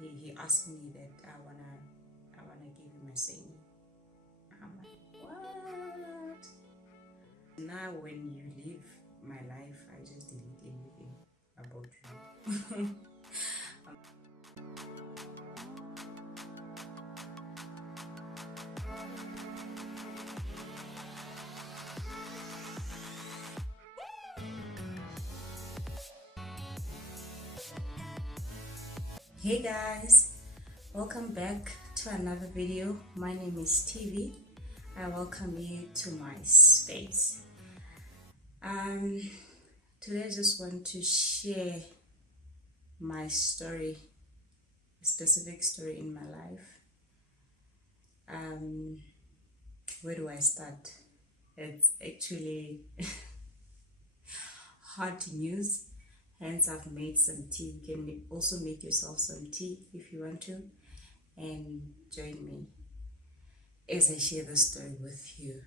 he asked me that I wanna give him a sing. I'm like, what? Now when you leave my life, I just delete everything about you. Hey guys, welcome back to another video. My name is TV. I welcome you to my space. Today I just want to share my story, a specific story in my life. Where do I start? It's actually hard news, hence I've made some tea. You can also make yourself some tea if you want to, and join me as I share the story with you.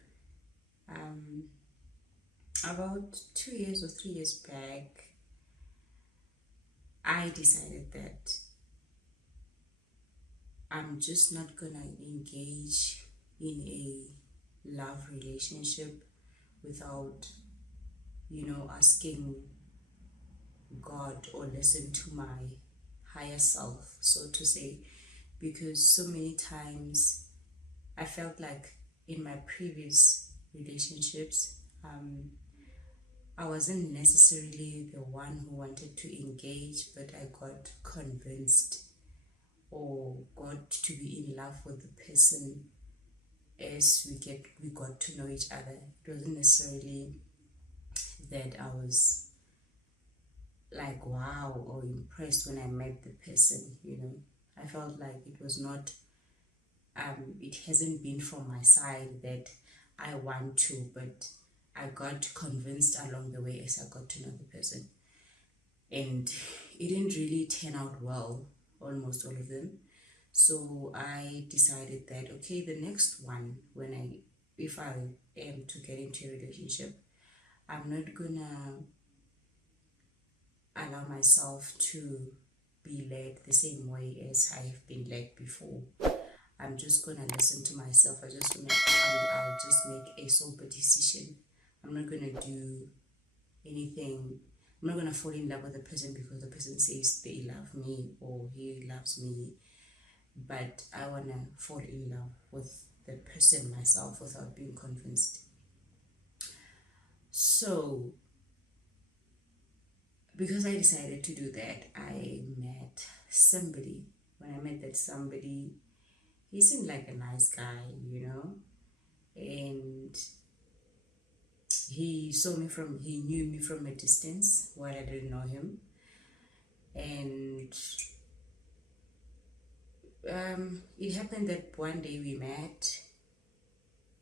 About 2 years or 3 years back, I decided that I'm just not gonna engage in a love relationship without, asking God or listen to my higher self, so to say, because so many times I felt like in my previous relationships, I wasn't necessarily the one who wanted to engage, but I got convinced or got to be in love with the person as we got to know each other. It wasn't necessarily that I was like wow or impressed when I met the person, I felt like it was not it hasn't been from my side that I want to, but I got convinced along the way as I got to know the person. And it didn't really turn out well, almost all of them. So I decided that, okay, the next one, if I am to get into a relationship, I'm not gonna allow myself to be led the same way as I have been led before. I'm just gonna listen to myself. I'll just make a sober decision. I'm not gonna do anything. I'm not gonna fall in love with the person because the person says they love me or he loves me. But I wanna fall in love with the person myself without being convinced. So, because I decided to do that, I met somebody. When I met that somebody, he seemed like a nice guy, and he knew me from a distance while I didn't know him. And it happened that one day we met,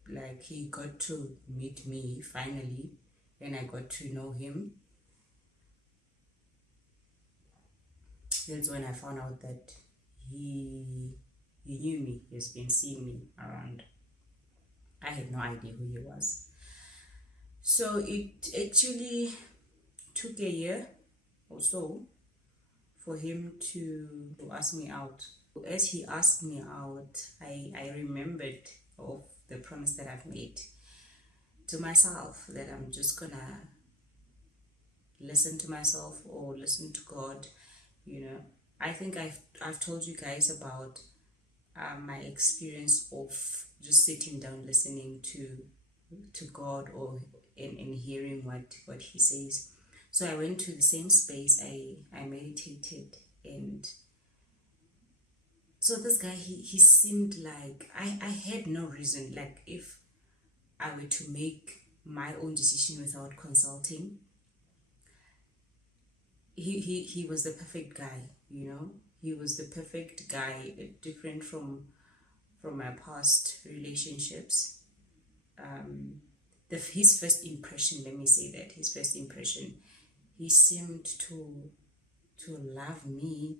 like he got to meet me finally, and I got to know him. That's when I found out that he knew me. He's been seeing me around. I had no idea who he was. So it actually took a year or so for him to ask me out. As he asked me out, I remembered of the promise that I've made to myself, that I'm just gonna listen to myself or listen to God. I think I've told you guys about my experience of just sitting down listening to God or in hearing what he says. So I went to the same space, I meditated, and so this guy, he seemed like I had no reason, like if I were to make my own decision without consulting, he was the perfect guy, he was the perfect guy, different from my past relationships. His first impression, let me say that, his first impression, he seemed to love me,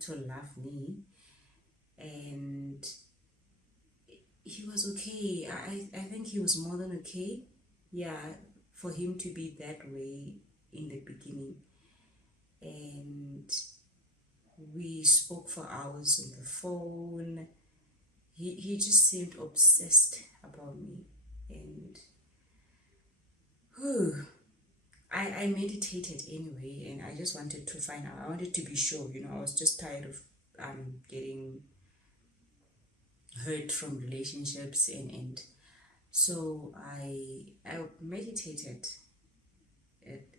and he was okay. I think he was more than okay, yeah, for him to be that way in the beginning. And We spoke for hours on the phone. He just seemed obsessed about me. And whew, I meditated anyway, and I just wanted to find out. I wanted to be sure, I was just tired of getting hurt from relationships, and so I meditated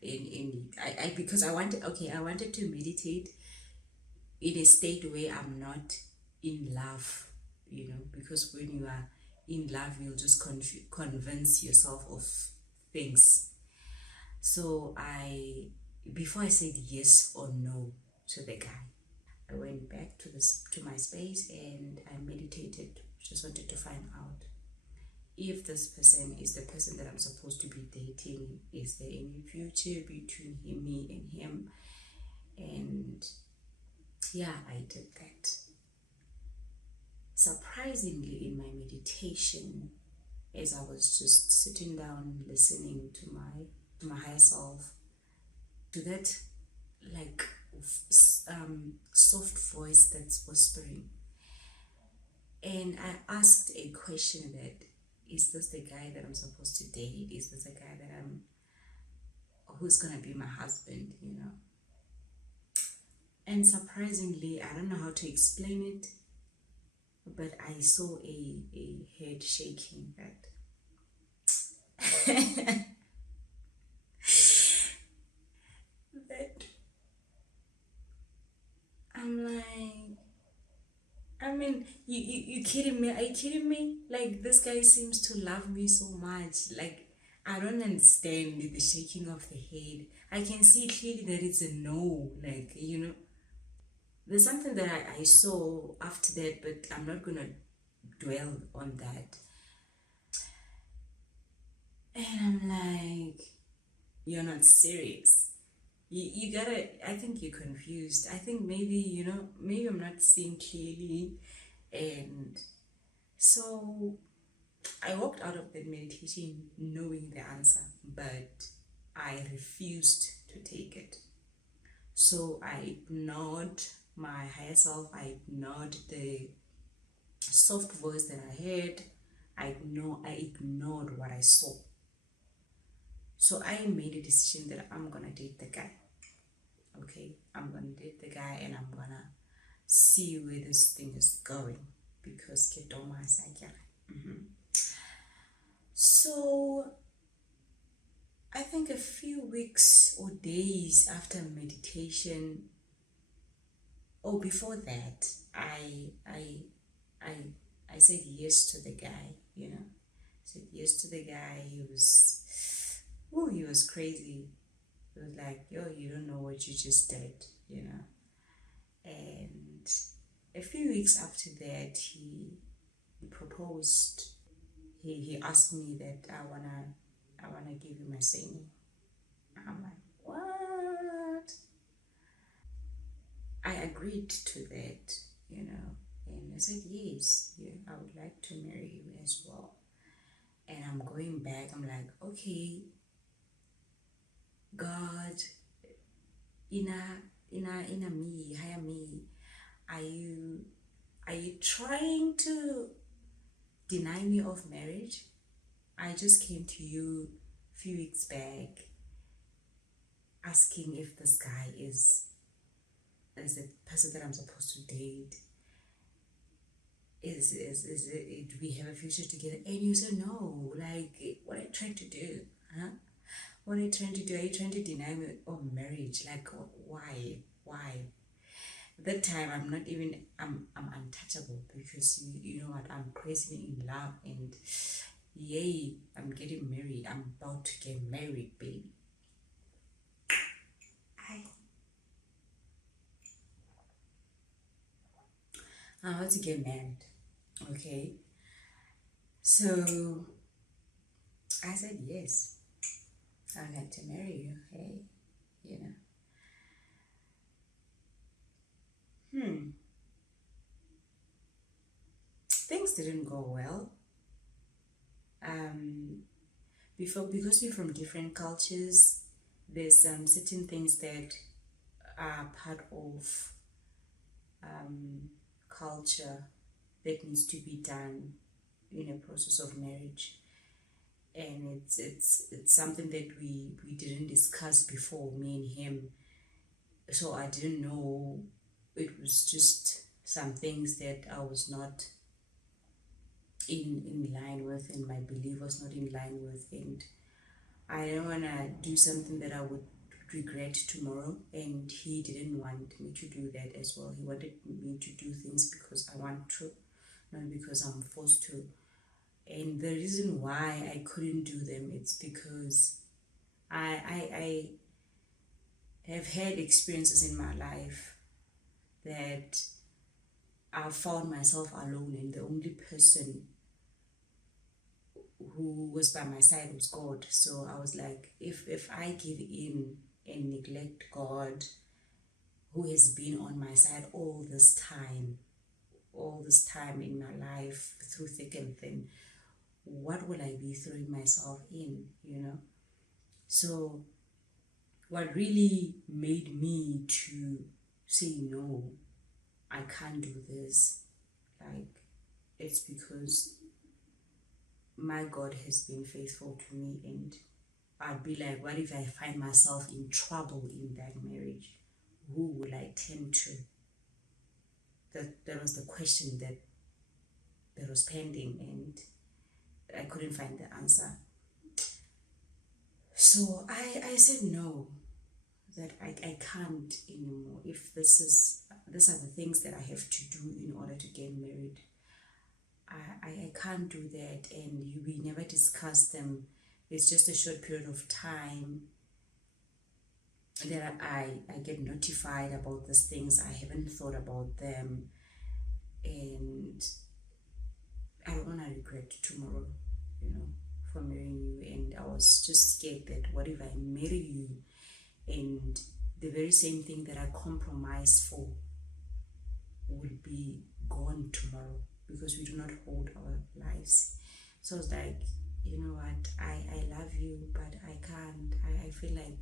in because I wanted to meditate in a state where I'm not in love, because when you are in love, you'll just convince yourself of things. So before I said yes or no to the guy, I went back to my space and I meditated. Just wanted to find out if this person is the person that I'm supposed to be dating. Is there any future between me and him? And yeah, I did that. Surprisingly, in my meditation, as I was just sitting down listening to my higher self, to that like soft voice that's whispering, and I asked a question that, is this the guy that I'm supposed to date? Is this the guy that who's gonna be my husband? And surprisingly, I don't know how to explain it, but I saw a head shaking that that I'm like, I mean, you kidding me? Are you kidding me? Like, this guy seems to love me so much. Like, I don't understand the shaking of the head. I can see clearly that it's a no. Like, there's something that I saw after that, but I'm not gonna dwell on that. And I'm like, you're not serious. You gotta, I think you're confused. I think maybe, maybe I'm not seeing clearly. And so I walked out of that meditation knowing the answer, but I refused to take it. So I ignored my higher self. I ignored the soft voice that I heard. I ignored what I saw. So I made a decision that I'm gonna date the guy. Okay, I'm gonna date the guy, and I'm gonna see where this thing is going, because so I think a few weeks or days after meditation, or before that, I said yes to the guy. Said yes to the guy. He was crazy. He was like, yo, you don't know what you just did. And a few weeks after that, he proposed. He asked me that I wanna give him a singing. I'm like, what? I agreed to that, and I said yes, yeah, I would like to marry you as well. And I'm going back. I'm like, okay, God, ina me, hire me. Are you trying to deny me of marriage? I just came to you a few weeks back asking if this guy is the person that I'm supposed to date. Is it, do we have a future together? And you said no. Like, what are you trying to do? Huh? What are you trying to do? Are you trying to deny me of marriage? Like, why? That time I'm untouchable, because you know what, I'm crazy in love, and yay, I'm getting married. I'm about to get married, baby. I'm about to get married. Okay. So I said yes. I'd like to marry you. Hey, things didn't go well. Because we're from different cultures, there's certain things that are part of culture that needs to be done in a process of marriage, and it's something that we didn't discuss before, me and him. So I didn't know. It was just some things that I was not in line with, and my belief was not in line with, and I didn't want to do something that I would regret tomorrow, and he didn't want me to do that as well. He wanted me to do things because I want to, not because I'm forced to. And the reason why I couldn't do them, it's because I have had experiences in my life that I found myself alone, and the only person who was by my side was God. So I was like, if I give in and neglect God, who has been on my side all this time in my life, through thick and thin, what will I be throwing myself in, you know? So what really made me to say, no, I can't do this, like, it's because my God has been faithful to me, and I'd be like, what if I find myself in trouble in that marriage? Who will I turn to? That was the question that was pending, and I couldn't find the answer. So I said no, that I can't anymore. If these are the things that I have to do in order to get married, I can't do that, and we never discuss them. It's just a short period of time that I get notified about these things. I haven't thought about them, and I don't want to regret tomorrow, you know, for marrying you. And I was just scared that what if I marry you and the very same thing that I compromise for will be gone tomorrow, because we do not hold our lives. So I was like, you know what, I love you, but I can't. I feel like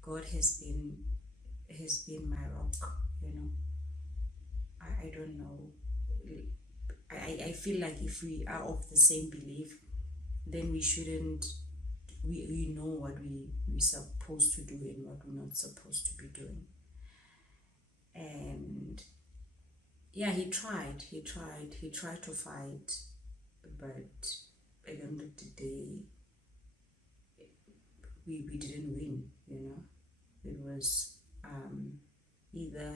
God has been my rock, you know. I don't know. I feel like if we are of the same belief, then we shouldn't, we know what we're supposed to do and what we're not supposed to be doing. And yeah, he tried to fight, but at the end of the day, we didn't win, you know. It was either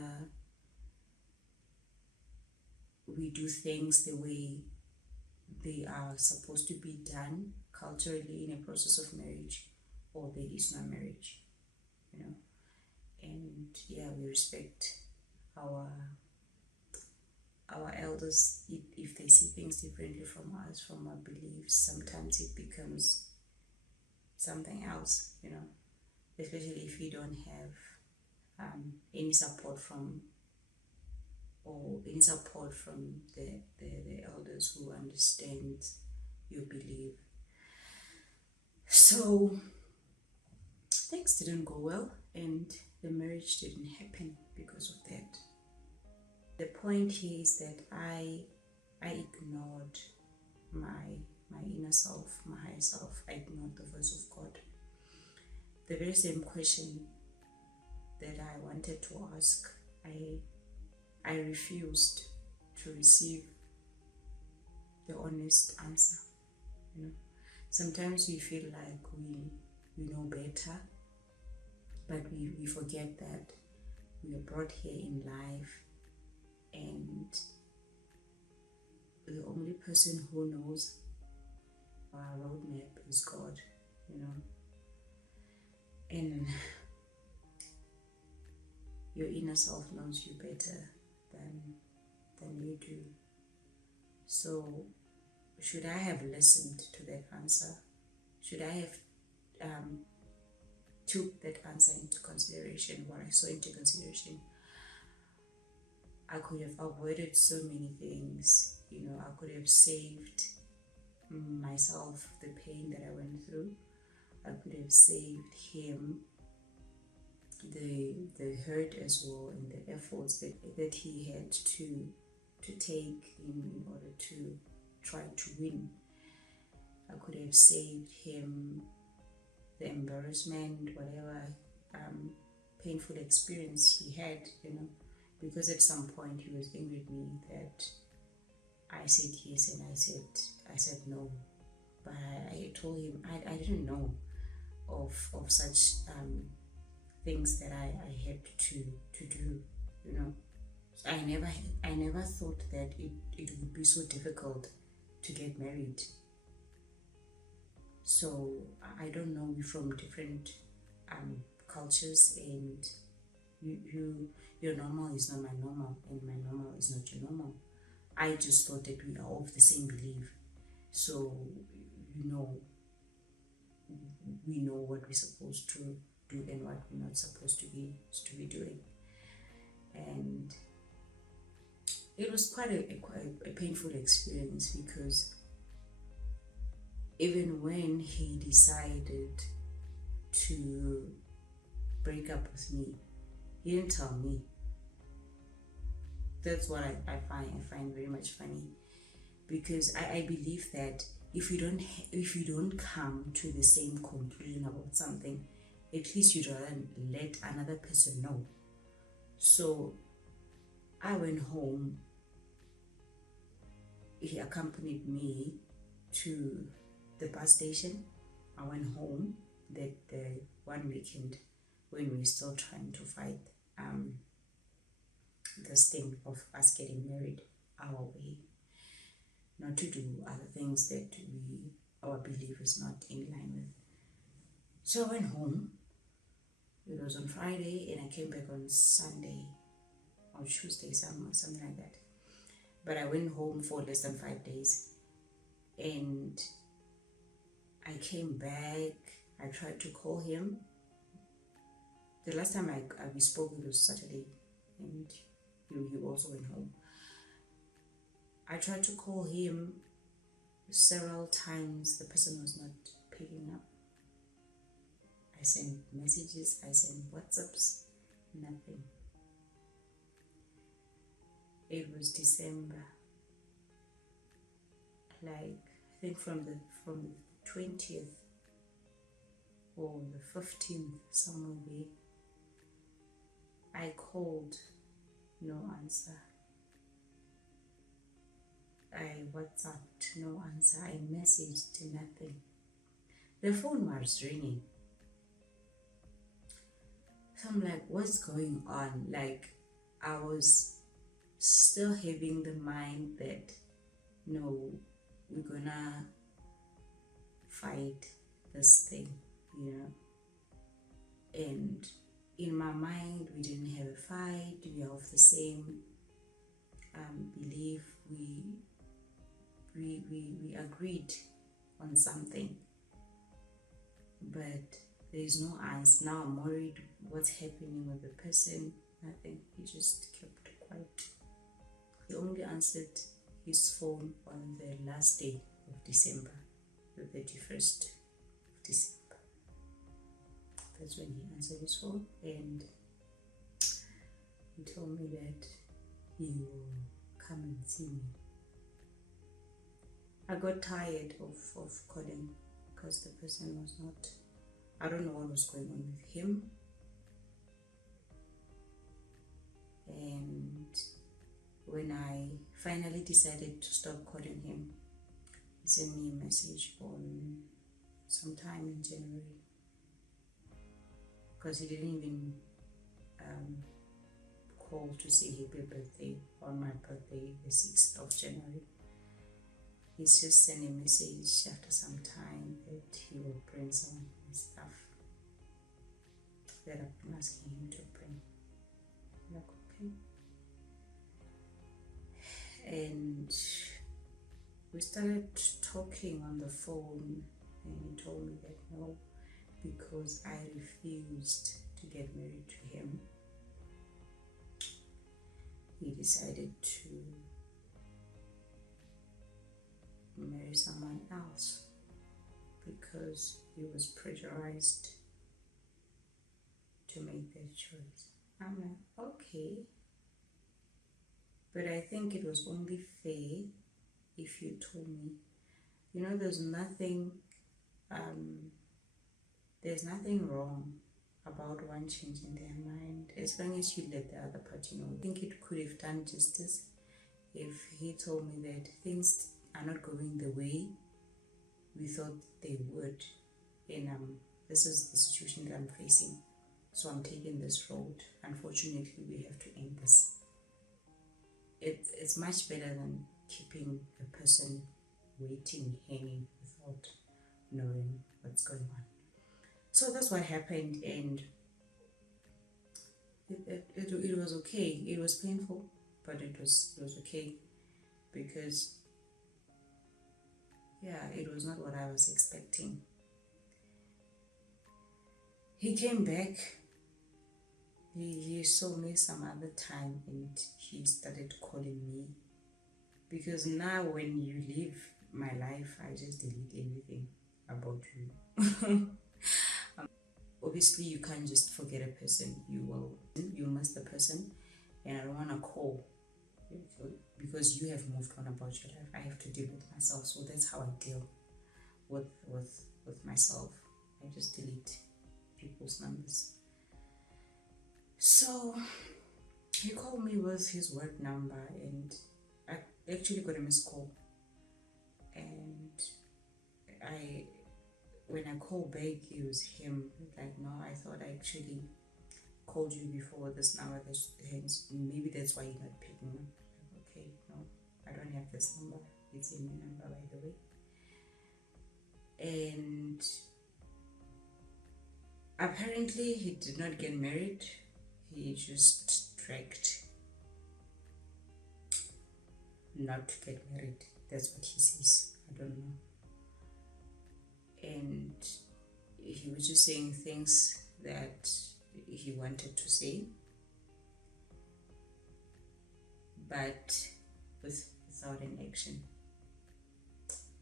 we do things the way they are supposed to be done culturally in a process of marriage, or there is no marriage, you know. And yeah, we respect our elders if they see things differently from us, from our beliefs. Sometimes it becomes something else, you know, especially if you don't have any support from the elders who understand your belief. So things didn't go well, and the marriage didn't happen because of that. The point here is that I ignored my inner self, my higher self. I ignored the voice of God. The very same question that I wanted to ask, I refused to receive the honest answer. You know, sometimes we feel like we know better, but we forget that we are brought here in life, and the only person who knows our roadmap is God, you know. And your inner self knows you better than you do. So should I have listened to that answer? Should I have took that answer into consideration, what I saw into consideration? I could have avoided so many things, you know. I could have saved myself the pain that I went through. I could have saved him the hurt as well, and the efforts that he had to take in order to try to win. I could have saved him the embarrassment, whatever painful experience he had, because at some point he was angry with me that I said yes and I said no. But I told him I didn't know of such things that I had to do, I never thought that it would be so difficult to get married. So I don't know, we're from different cultures, and your normal is not my normal, and my normal is not your normal. I just thought that we are of the same belief. So, we know what we're supposed to do and what we're not supposed to be doing. And it was quite a painful experience, because even when he decided to break up with me, he didn't tell me. That's what I find very much funny, because I believe that if you don't come to the same conclusion about something, at least you don't let another person know. So I went home. He accompanied me to the bus station. I went home that one weekend when we were still trying to fight this thing of us getting married our way, not to do other things that our belief is not in line with. So I went home. It was on Friday, and I came back on Sunday or Tuesday, something like that. But I went home for less than 5 days, and I came back. I tried to call him. The last time we spoke, it was Saturday, and he also went home. I tried to call him several times. The person was not picking up. I sent messages, I sent WhatsApps, nothing. It was December, like I think from the 20th or the 15th, somewhere there. I called, no answer. I WhatsApped, no answer. I messaged, nothing. The phone was ringing. So I'm like, what's going on? Like, I was still having the mind that, no, we're gonna fight this thing, And in my mind, we didn't have a fight. We are of the same belief. We agreed on something, but there's no answer. Now I'm worried what's happening with the person. Nothing. He just kept quiet. He only answered his phone on the last day of December, the 31st of December. That's when he answered his phone, and he told me that he will come and see me. I got tired of calling, because the person was not, I don't know what was going on with him. And when I finally decided to stop calling him, he sent me a message on sometime in January, because he didn't even call to say happy birthday on my birthday, the 6th of January. He's just sent a message after some time that he will bring some stuff that I've been asking him to bring. I'm like, okay. And we started talking on the phone, and he told me that no, because I refused to get married to him, he decided to marry someone else, because he was pressurized to to make that choice. I'm like, okay. But I think it was only fair if you told me, there's nothing wrong about one changing their mind as long as you let the other party know. I think it could have done justice if he told me that things are not going the way we thought they would, and this is the situation that I'm facing, so I'm taking this road. Unfortunately, we have to end this. It's much better than keeping a person waiting, hanging without knowing what's going on. So that's what happened, and it was okay. It was painful, but it was okay, because it was not what I was expecting. He came back. He saw me some other time, and he started calling me, because now when you leave my life, I just delete everything about you. Obviously, you can't just forget a person. You miss the person, and I don't want to call, because you have moved on about your life. I have to deal with myself, so that's how I deal with myself. I just delete people's numbers. So he called me with his work number, and I actually got a missed call. And when I called back, it was him. Like, no, I thought I actually called you before this number. Hence, maybe that's why you're not picking up. Okay, no, I don't have this number. It's a new number, by the way. And apparently, he did not get married. He just dragged not to get married. That's what he says. I don't know. And he was just saying things that he wanted to say, but without an action.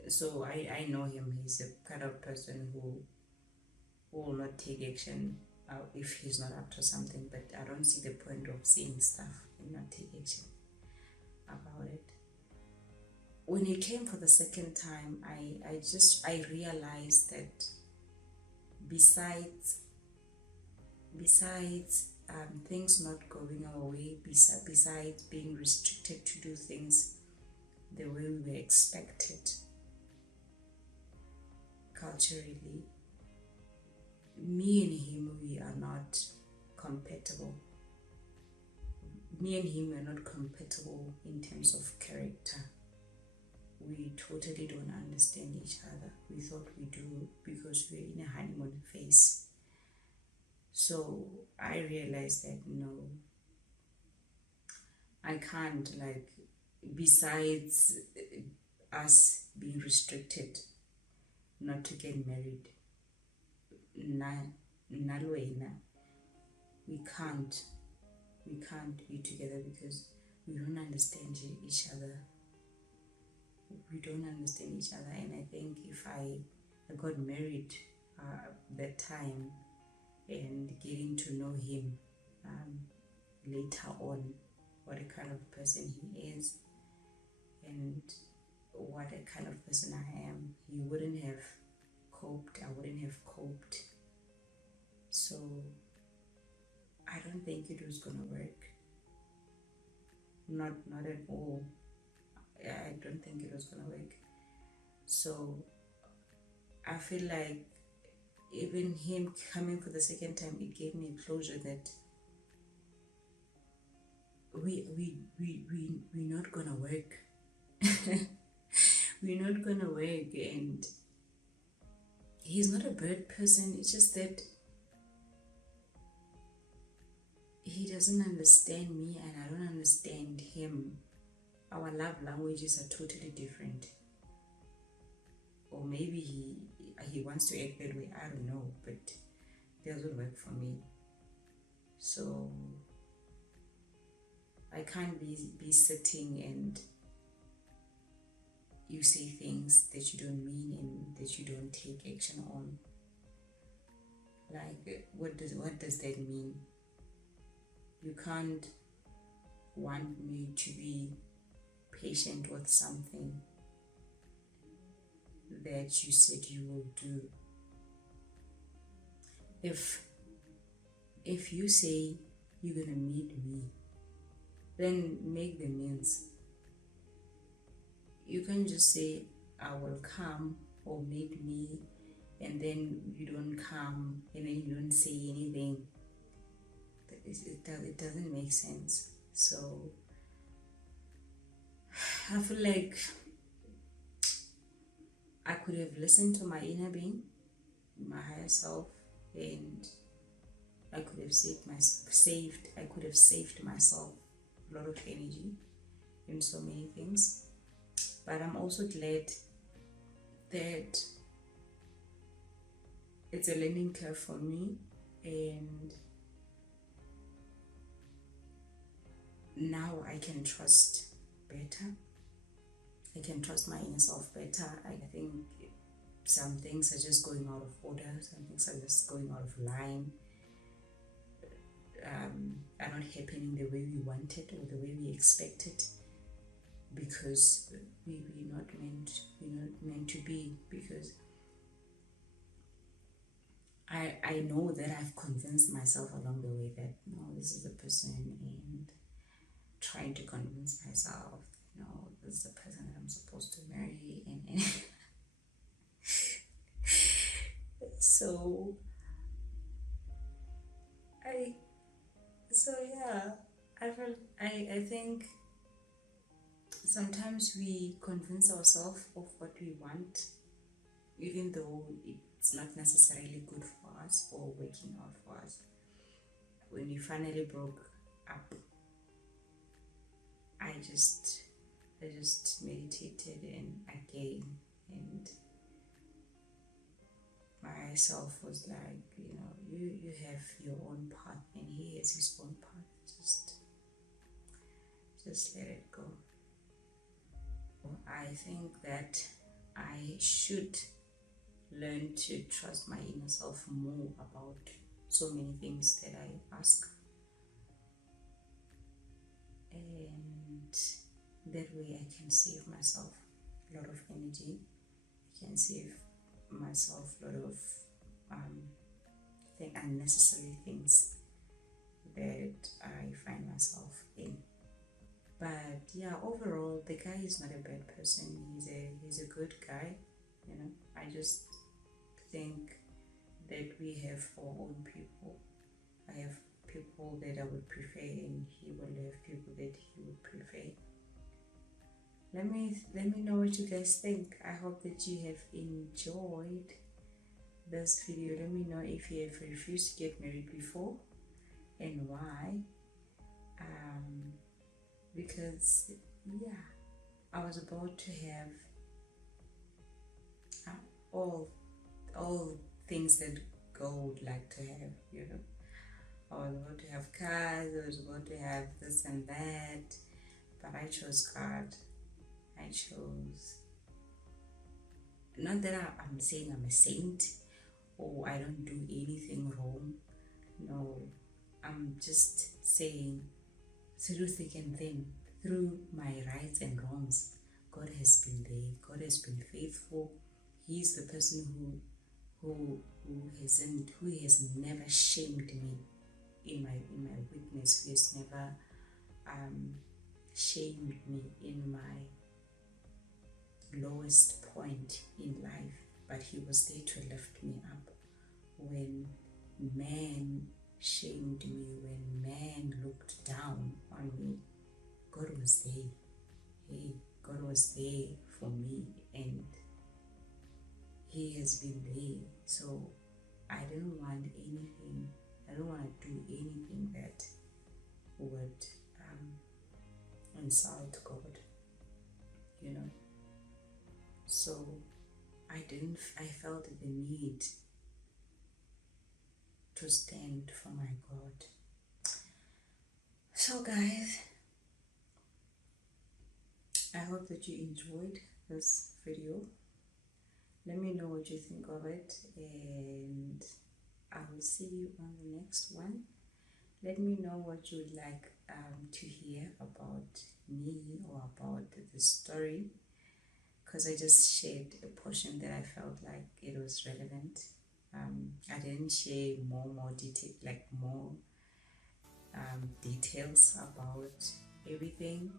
So I know him. He's a kind of person who will not take action if he's not up to something, but I don't see the point of saying stuff and not take action about it. When he came for the second time, I realized that besides things not going our way, besides being restricted to do things the way we were expected culturally, me and him, we are not compatible. Me and him are not compatible in terms of character. We totally don't understand each other. We thought we do because we're in a honeymoon phase. So I realized that no, I can't, besides us being restricted not to get married, we can't be together because we don't understand each other. We don't understand each other, and I think if I got married that time and getting to know him later on, what a kind of person he is and what a kind of person I am, he wouldn't have coped. I wouldn't have coped. So I don't think it was gonna work. Not at all. I don't think it was gonna work. So I feel like even him coming for the second time, it gave me closure that we're not gonna work. We're not gonna work, and he's not a bad person. It's just that he doesn't understand me and I don't understand him. Our love languages are totally different. Or maybe he wants to act that way, I don't know, but it doesn't work for me. So I can't be sitting and you say things that you don't mean and that you don't take action on. Like, what does that mean? You can't want me to be patient with something that you said you will do. If you say you're gonna meet me, then make the means. You can just say I will come, or meet me, and then you don't come, and then you don't say anything. It doesn't make sense. So I feel like I could have listened to my inner being, my higher self, and I could have saved myself a lot of energy in so many things. But I'm also glad that it's a learning curve for me, and now I can trust better. I can trust my inner self better. I think some things are just going out of order, some things are just going out of line, are not happening the way we wanted or the way we expected, because we're not meant to be. Because I know that I've convinced myself along the way that no, this is the person, and trying to convince myself, no, this is the person that I'm supposed to marry, and so yeah, I think sometimes we convince ourselves of what we want, even though it's not necessarily good for us or working out for us. When we finally broke up, I just meditated and and myself was like, you have your own path and he has his own path. Just let it go. I think that I should learn to trust my inner self more about so many things that I ask, and that way I can save myself a lot of energy. I can save myself a lot of unnecessary things that I find myself in. But yeah, overall the guy is not a bad person. He's a good guy. I just think that we have our own people. I have people that I would prefer, and he will have people that he would prefer. Let me know what you guys think. I hope that you have enjoyed this video. Let me know if you have refused to get married before and why. Because yeah, I was about to have all things that girl would like to have. I was about to have cars, I was about to have this and that, but I chose God. I chose, not that I'm saying I'm a saint or I don't do anything wrong. No, I'm just saying, through thick and thin, through my rights and wrongs, God has been there. God has been faithful. He's the person who has never shamed me in my weakness. Who has never shamed me in my lowest point in life, but he was there to lift me up. When man shamed me, when man looked down on me, God was there. God was there for me, and he has been there. So I don't want anything, I don't want to do anything that would insult God, So I felt the need to stand for my God. So guys, I hope that you enjoyed this video. Let me know what you think of it, and I will see you on the next one. Let me know what you would like to hear about me or about the story, because I just shared a portion that I felt like it was relevant. I didn't share more detail, like more details about everything.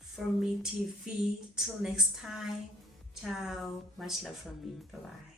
From me TV, till next time, ciao, much love from me, bye bye.